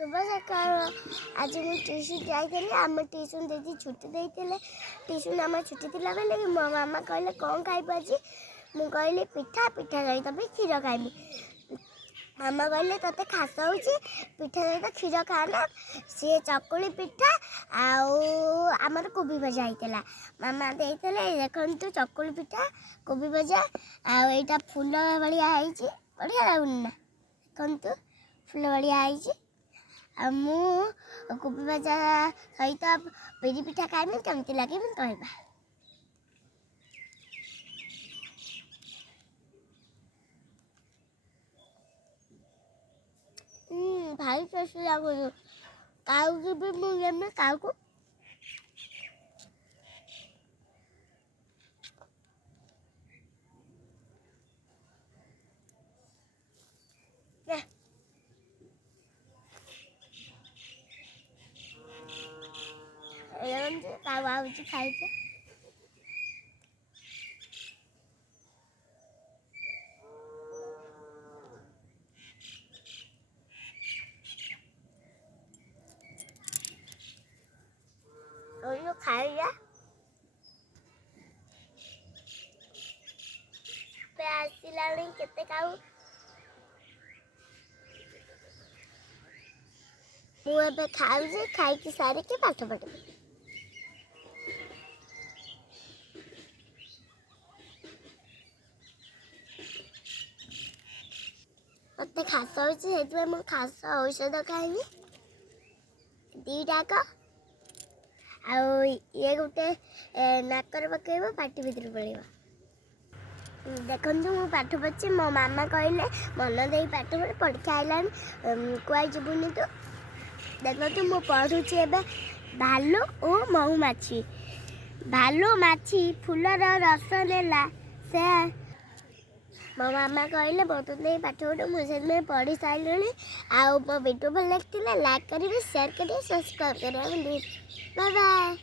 शुभ सकाळ। आज मुझे ट्यूशन जाइली आम ट्यूशन दे छुट्टी देते ट्यूशन आम छुट्टी थी बेले मो मामा कहले कौन खाइब आज मुझे कहली पिठा पिठा सहित भी क्षीर खाइबी। मामा कहले तोते खास हो पिठा सहित क्षीर खाना सी चकुली पिठा आमर कोबी भजा होता मामा देते देखु चकुली पिठा कोबी भजा आईटा फूल भाया बढ़िया लगुनि ना देखु फूल भाया मु कोबी भजा सहित बिरी पिठा खाइबी केमती लगे कहबा। भाई टेस्टी लगुच काऊ भी मुझे काऊ को खाई खाइया आसला केते खाऊ मुझे खाऊ खाई सारी के पाठ पढ़ी मत खास हो खास औषध खाइबी दीटाक ये गोटे नाकर पकेब पाटी भर पड़ेगा। देखु मु पाठ पढ़ी मो मामा कहले मन दे पाठ पढ़ परीक्षा आइलान कुआ जीवनी तू देखु मु पढ़ुची एबे भालू और महुमाछी भालू माछी फूलर रस नेला से मो मामा कहले बहुत दे पाठ पढ़ मुझे पढ़ी सारे मो वीडियो भल लगे लाइक करेंगे शेयर करेंगे सब्सक्राइब करेंगे बाय बाय।